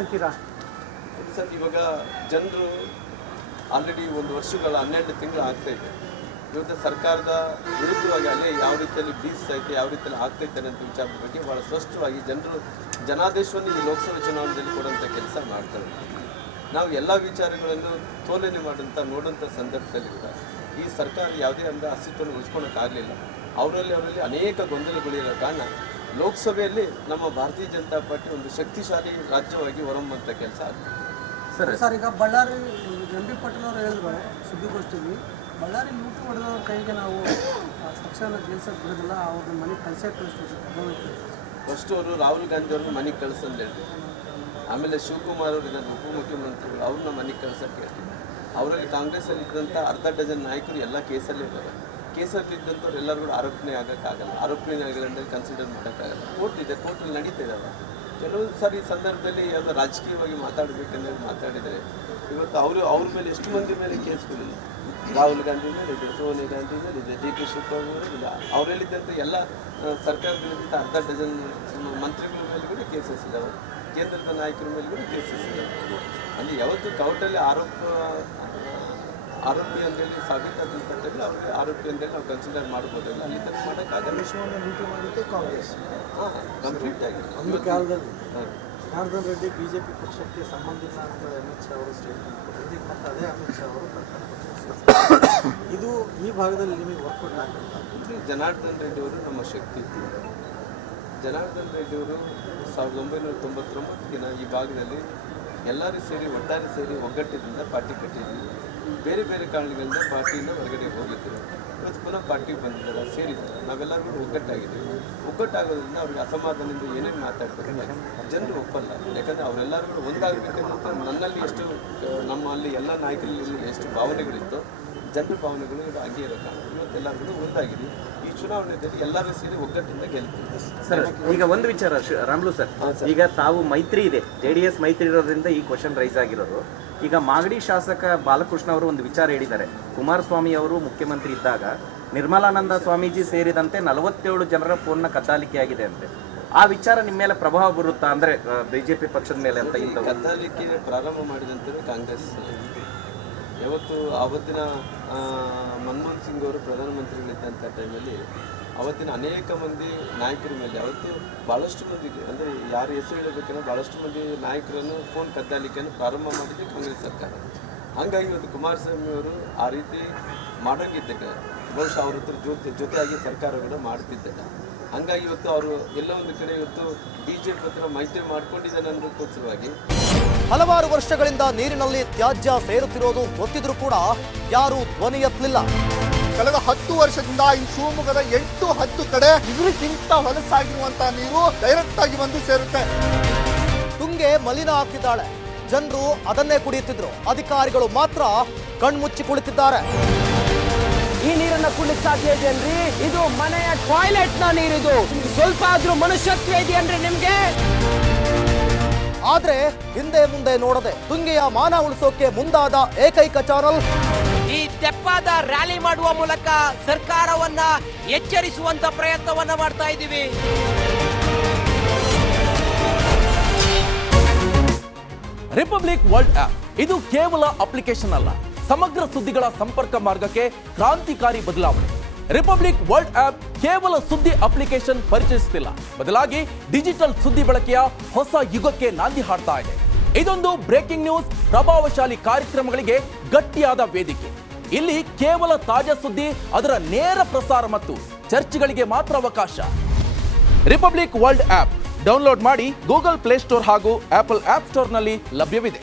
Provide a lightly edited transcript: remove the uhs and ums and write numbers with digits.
ಅಂತೀರಾ ಸರ್? ಇವಾಗ ಜನರು ಆಲ್ರೆಡಿ 1 ವರ್ಷಗಳ 12 ತಿಂಗಳು ಆಗ್ತಾ ಇದೆ. ಇವತ್ತು ಸರ್ಕಾರದ ವಿರುದ್ಧವಾಗಿ ಅಲ್ಲೇ ಯಾವ ರೀತಿಯಲ್ಲಿ ಬೀಸ್ತೈತೆ, ಯಾವ ರೀತಿಯಲ್ಲಿ ಆಗ್ತೈತೆ ಅನ್ನೋ ವಿಚಾರದ ಬಗ್ಗೆ ಭಾಳ ಸ್ಪಷ್ಟವಾಗಿ ಜನರು ಜನಾದೇಶವನ್ನು ಈ ಲೋಕಸಭಾ ಚುನಾವಣೆಯಲ್ಲಿ ಕೊಡುವಂಥ ಕೆಲಸ ಮಾಡ್ತಾರೆ. ನಾವು ಎಲ್ಲ ವಿಚಾರಗಳನ್ನು ತೋಲನೆ ಮಾಡೋಂಥ ನೋಡೋಂಥ ಸಂದರ್ಭದಲ್ಲಿ ಕೂಡ ಈ ಸರ್ಕಾರ ಯಾವುದೇ ಒಂದು ಅಸ್ತಿತ್ವವನ್ನು ಉಳಿಸ್ಕೊಳಕ್ಕಾಗಲಿಲ್ಲ. ಅವರಲ್ಲಿ ಅನೇಕ ಗೊಂದಲಗಳಿರೋ ಕಾರಣ ಲೋಕಸಭೆಯಲ್ಲಿ ನಮ್ಮ ಭಾರತೀಯ ಜನತಾ ಪಾರ್ಟಿ ಒಂದು ಶಕ್ತಿಶಾಲಿ ರಾಜ್ಯವಾಗಿ ಹೊರಹೊಮ್ಮುವಂಥ ಕೆಲಸ ಆಗುತ್ತೆ. ಸರ್, ಈಗ ಬಳ್ಳಾರಿ ಎಂ.ಬಿ. ಪಾಟೀಲ್ ಅವರು ಹೇಳಿದ್ರು ಸುದ್ದಿಗೋಷ್ಠಿಯಲ್ಲಿ, ಬಳ್ಳಾರಿ ಲೂಟಿ ಹೊಡೆದವ್ರ ಕೈಗೆ ನಾವು ಪಕ್ಷನ ಗೆಲ್ಸಕ್ಕೆ ಬಿಡೋದಿಲ್ಲ, ಅವ್ರನ್ನ ಮನೆಗೆ ಕಳ್ಸಕ್ಕೆ ಕಳಿಸ್ತೀವಿ. ಫಸ್ಟ್ ಅವರು ರಾಹುಲ್ ಗಾಂಧಿ ಅವ್ರನ್ನ ಮನೆಗೆ ಕಳಿಸಂತ ಹೇಳ್ತೀವಿ. ಆಮೇಲೆ ಶಿವಕುಮಾರ್ ಅವರು ಇದ್ದಾರೆ ಉಪಮುಖ್ಯಮಂತ್ರಿಗಳು, ಅವ್ರನ್ನ ಮನೆಗೆ ಕಳ್ಸೋಕ್ಕೆ ಹೇಳ್ತೀವಿ. ಅವರಲ್ಲಿ ಕಾಂಗ್ರೆಸ್ಸಲ್ಲಿ ಇದ್ದಂಥ ಅರ್ಧ ಡಜನ್ ನಾಯಕರು ಎಲ್ಲ ಕೇಸಲ್ಲೇ ಇದ್ದಾರೆ. ಕೇಸಲ್ಲಿ ಇದ್ದಂಥವ್ರು ಎಲ್ಲರೂ ಕೂಡ ಆರೋಪಣೆ ಆಗೋಕ್ಕಾಗಲ್ಲ. ಆರೋಪಣೆ ಆಗಿಲ್ಲ ಕನ್ಸಿಡರ್ ಮಾಡೋಕ್ಕಾಗಲ್ಲ. ಕೋರ್ಟ್ ಇದೆ, ಕೋರ್ಟಲ್ಲಿ ನಡೀತಾ ಇದ್ದಾವೆ. ಕೆಲವೊಂದು ಸಾರಿ ಈ ಸಂದರ್ಭದಲ್ಲಿ ಯಾವುದೋ ರಾಜಕೀಯವಾಗಿ ಮಾತಾಡಬೇಕಂದ್ರೆ ಮಾತಾಡಿದರೆ ಇವತ್ತು ಅವ್ರ ಮೇಲೆ ಎಷ್ಟು ಮಂದಿ ಮೇಲೆ ಕೇಸ್ಗಳಿಲ್ಲ. ರಾಹುಲ್ ಗಾಂಧಿ ಮೇಲೆ ಇದೆ, ಸೋನಿಯಾ ಗಾಂಧಿ ಮೇಲೆ ಇದೆ, ಡಿ ಕೆ ಶಿವಕುಮಾರ್ ಇಲ್ಲ. ಅವರಲ್ಲಿದ್ದಂಥ ಎಲ್ಲ ಸರ್ಕಾರದಲ್ಲಿದ್ದಂಥ ಅರ್ಧ ಡಜನ್ ಮಂತ್ರಿಗಳ ಮೇಲೆ ಕೂಡ ಕೇಸಸ್ ಇದ್ದಾವೆ. ಕೇಂದ್ರದ ನಾಯಕರ ಮೇಲೆ ಕೂಡ ಕೇಸಸ್ ಇದ್ದಾವೆ. ಅಲ್ಲಿ ಯಾವತ್ತು ಕೋರ್ಟಲ್ಲಿ ಆರೋಪಿ ಅಂತೇಳಿ ಸಾಬೀತಾದಂಥ ಅವ್ರಿಗೆ ಆರೋಪಿ ಅಂತೇಳಿ ನಾವು ಕನ್ಸಿಡರ್ ಮಾಡ್ಬೋದಲ್ಲ. ಅಲ್ಲಿ ತನಕ ಮಾಡೋಕ್ಕಾಗಲ್ಲ. ವಿಷಯವನ್ನು ಲೂಟಿ ಮಾಡಿದ್ದು ಕಾಂಗ್ರೆಸ್. ಕಂಪ್ಲೀಟ್ ಆಗಿದೆ. ಒಂದು ಕಾಲದಲ್ಲಿ ಜನಾರ್ದನ್ ರೆಡ್ಡಿ ಬಿಜೆಪಿ ಪಕ್ಷಕ್ಕೆ ಸಂಬಂಧ ಇಲ್ಲ ಅಂತ ಅಮಿತ್ ಶಾ ಅವರು ಸ್ಟೇಟ್ಮೆಂಟ್ ಕೊಟ್ಟಿದ್ದು, ಮತ್ತು ಅದೇ ಅಮಿತ್ ಶಾ ಅವರು ಇದು ಈ ಭಾಗದಲ್ಲಿ ನಿಮಗೆ ವರ್ಕೌಟ್ ಆಗುತ್ತೆ. ಜನಾರ್ದನ್ ರೆಡ್ಡಿ ಅವರು ನಮ್ಮ ಶಕ್ತಿ. ಜನಾರ್ದನ್ ರೆಡ್ಡಿ ಅವರು 1999 ಈ ಭಾಗದಲ್ಲಿ ಎಲ್ಲರೂ ಸೇರಿ ಒಟ್ಟಾರೆ ಸೇರಿ ಒಗ್ಗಟ್ಟಿನಿಂದ ಪಾರ್ಟಿ ಕಟ್ಟಿದ್ವಿ. ಬೇರೆ ಬೇರೆ ಕಾರಣಗಳಿಂದ ಪಾರ್ಟಿಯಿಂದ ಹೊರಗಡೆ ಹೋಗಿದ್ದರು. ಇವತ್ತು ಪುನಃ ಪಾರ್ಟಿಗೆ ಬಂದಿದ್ದಾರೆ, ಸೇರಿದ್ದಾರೆ. ನಾವೆಲ್ಲರೂ ಕೂಡ ಒಗ್ಗಟ್ಟಾಗಿದ್ದೀವಿ. ಒಗ್ಗಟ್ಟಾಗೋದ್ರಿಂದ ಅವ್ರಿಗೆ ಅಸಮಾಧಾನದಿಂದ ಏನೇನು ಮಾತಾಡ್ತಾರೆ ಜನರು ಒಪ್ಪಲ್ಲ. ಯಾಕಂದರೆ ಅವರೆಲ್ಲರೂ ಕೂಡ ಒಂದಾಗಬೇಕಂತ ನನ್ನಲ್ಲಿ ಎಷ್ಟು ನಮ್ಮಲ್ಲಿ ಎಲ್ಲ ನಾಯಕರಲ್ಲಿ ಎಷ್ಟು ಭಾವನೆಗಳಿತ್ತು, ಜನರ ಭಾವನೆಗಳು ಇದು ಹಂಗೆ ಇರೋ ಕಾರಣ ಇವತ್ತೆಲ್ಲರೂ ಕೂಡ ಒಂದಾಗಿದೆ. ಈ ಚುನಾವಣೆಯಲ್ಲಿ ಎಲ್ಲರೂ ಸೇರಿ ಒಗ್ಗಟ್ಟಿಂದ ಗೆಲ್ತೀವಿ. ಸರ್, ಈಗ ಒಂದು ವಿಚಾರ ರಾಮ್ಲು ಸರ್, ಈಗ ತಾವು ಮೈತ್ರಿ ಇದೆ, JDS ಮೈತ್ರಿ ಇರೋದ್ರಿಂದ ಈ ಕ್ವಶನ್ ರೈಸ್ ಆಗಿರೋದು. ಈಗ ಮಾಗಡಿ ಶಾಸಕ ಬಾಲಕೃಷ್ಣ ಅವರು ಒಂದು ವಿಚಾರ ಹೇಳಿದ್ದಾರೆ. ಕುಮಾರಸ್ವಾಮಿ ಅವರು ಮುಖ್ಯಮಂತ್ರಿ ಇದ್ದಾಗ ನಿರ್ಮಲಾನಂದ ಸ್ವಾಮೀಜಿ ಸೇರಿದಂತೆ 47 ಜನರ ಫೋನ್ನ ಕದ್ದಾಲಿಕೆ ಆಗಿದೆ ಅಂತೆ. ಆ ವಿಚಾರ ನಿಮ್ಮ ಮೇಲೆ ಪ್ರಭಾವ ಬರುತ್ತಾ ಅಂದ್ರೆ ಬಿಜೆಪಿ ಪಕ್ಷದ ಮೇಲೆ ಅಂತ? ಕದ್ದಾಲಿಕೆ ಪ್ರಾರಂಭ ಮಾಡಿದಂಥದ್ದು ಕಾಂಗ್ರೆಸ್. ಯಾವತ್ತು ಆವತ್ತಿನ ಮನಮೋಹನ್ ಸಿಂಗ್ ಅವರು ಪ್ರಧಾನಮಂತ್ರಿಗಳಿದ್ದಂಥ ಟೈಮಲ್ಲಿ ಅವತ್ತಿನ ಅನೇಕ ಮಂದಿ ನಾಯಕರ ಮೇಲೆ ಯಾವತ್ತು ಭಾಳಷ್ಟು ಮಂದಿಗೆ, ಅಂದರೆ ಯಾರು ಹೆಸರು ಹೇಳಬೇಕಂದ್ರೆ ಭಾಳಷ್ಟು ಮಂದಿ ನಾಯಕರನ್ನು ಫೋನ್ ಕದ್ದಾಲಿಕೆಯನ್ನು ಪ್ರಾರಂಭ ಮಾಡಿದ್ದು ಕಾಂಗ್ರೆಸ್ ಸರ್ಕಾರ. ಹಾಗಾಗಿ ಇವತ್ತು ಕುಮಾರಸ್ವಾಮಿ ಅವರು ಆ ರೀತಿ ಮಾಡೋಂಗಿದ್ದಾಗ ಬಹುಶಃ ಅವ್ರ ಹತ್ರ ಜೊತೆಯಾಗಿ ಸರ್ಕಾರಗಳು ಮಾಡ್ತಿದ್ದಾಗ, ಹಂಗಾಗಿ ಇವತ್ತು ಅವರು ಎಲ್ಲ ಒಂದು ಕಡೆ ಇವತ್ತು ಬಿಜೆಪಿ ಹತ್ರ ಮೈತ್ರಿ ಮಾಡ್ಕೊಂಡಿದ್ದಾನೆ ಅನ್ನೋದಕ್ಕೋಸ್ಕರವಾಗಿ ಹಲವಾರು ವರ್ಷಗಳಿಂದ ನೀರಿನಲ್ಲಿ ತ್ಯಾಜ್ಯ ಸೇರುತ್ತಿರೋದು ಗೊತ್ತಿದ್ರೂ ಕೂಡ ಯಾರೂ ಧ್ವನಿ ಎತ್ತಲಿಲ್ಲ. ಕಳೆದ 10 ವರ್ಷದಿಂದ ಈ ಶಿವಮೊಗ್ಗದ 8-10 ಕಡೆ ಇದಕ್ಕಿಂತ ಹೊಲಸಾಗಿರುವಂತಹ ನೀರು ಡೈರೆಕ್ಟ್ ಆಗಿ ಬಂದು ಸೇರುತ್ತೆ. ತುಂಗೆ ಮಲಿನ ಆಗ್ತಿದ್ದಾಳೆ, ಜನರು ಅದನ್ನೇ ಕುಡಿಯುತ್ತಿದ್ರು. ಅಧಿಕಾರಿಗಳು ಮಾತ್ರ ಕಣ್ಮುಚ್ಚಿ ಕುಳಿತಿದ್ದಾರೆ. ಈ ನೀರನ್ನ ಕುಡಿಲಿಕ್ಕೆ ಸಾಧ್ಯ ಇದೆ ಅಲ್ರಿ? ಇದು ಮನೆಯ ಟಾಯ್ಲೆಟ್ ನ ನೀರಿದು. ಸ್ವಲ್ಪ ಆದ್ರೂ ಮನುಷ್ಯತ್ವ ಇದೆಯನ್ರಿ ನಿಮ್ಗೆ? ಆದ್ರೆ ಹಿಂದೆ ಮುಂದೆ ನೋಡದೆ ತುಂಗೆಯ ಮಾನ ಉಳಿಸೋಕೆ ಮುಂದಾದ ಏಕೈಕ ಚಾನಲ್ ಈ ತೆಪ್ಪಾದ ರ್ಯಾಲಿ ಮಾಡುವ ಮೂಲಕ ಸರ್ಕಾರವನ್ನ ಎಚ್ಚರಿಸುವಂತ ಪ್ರಯತ್ನವನ್ನ ಮಾಡ್ತಾ ಇದ್ದೀವಿ. ರಿಪಬ್ಲಿಕ್ ವರ್ಲ್ಡ್ ಆಪ್ ಇದು ಕೇವಲ ಅಪ್ಲಿಕೇಶನ್ ಅಲ್ಲ, ಸಮಗ್ರ ಸುದ್ದಿಗಳ ಸಂಪರ್ಕ ಮಾರ್ಗಕ್ಕೆ ಕ್ರಾಂತಿಕಾರಿ ಬದಲಾವಣೆ. ರಿಪಬ್ಲಿಕ್ ವರ್ಲ್ಡ್ ಆಪ್ ಕೇವಲ ಸುದ್ದಿ ಅಪ್ಲಿಕೇಶನ್ ಪರಿಚಯಿಸುತ್ತಿಲ್ಲ, ಬದಲಾಗಿ ಡಿಜಿಟಲ್ ಸುದ್ದಿ ಬಳಕೆಯ ಹೊಸ ಯುಗಕ್ಕೆ ನಾಂದಿ ಹಾಡ್ತಾ ಇದೆ. ಇದೊಂದು ಬ್ರೇಕಿಂಗ್ ನ್ಯೂಸ್, ಪ್ರಭಾವಶಾಲಿ ಕಾರ್ಯಕ್ರಮಗಳಿಗೆ ಗಟ್ಟಿಯಾದ ವೇದಿಕೆ. ಇಲ್ಲಿ ಕೇವಲ ತಾಜಾ ಸುದ್ದಿ, ಅದರ ನೇರ ಪ್ರಸಾರ ಮತ್ತು ಚರ್ಚೆಗಳಿಗೆ ಮಾತ್ರ ಅವಕಾಶ. ರಿಪಬ್ಲಿಕ್ ವರ್ಲ್ಡ್ ಆಪ್ ಡೌನ್ಲೋಡ್ ಮಾಡಿ ಗೂಗಲ್ ಪ್ಲೇಸ್ಟೋರ್ ಹಾಗೂ ಆಪಲ್ ಆಪ್ ಸ್ಟೋರ್ನಲ್ಲಿ ಲಭ್ಯವಿದೆ.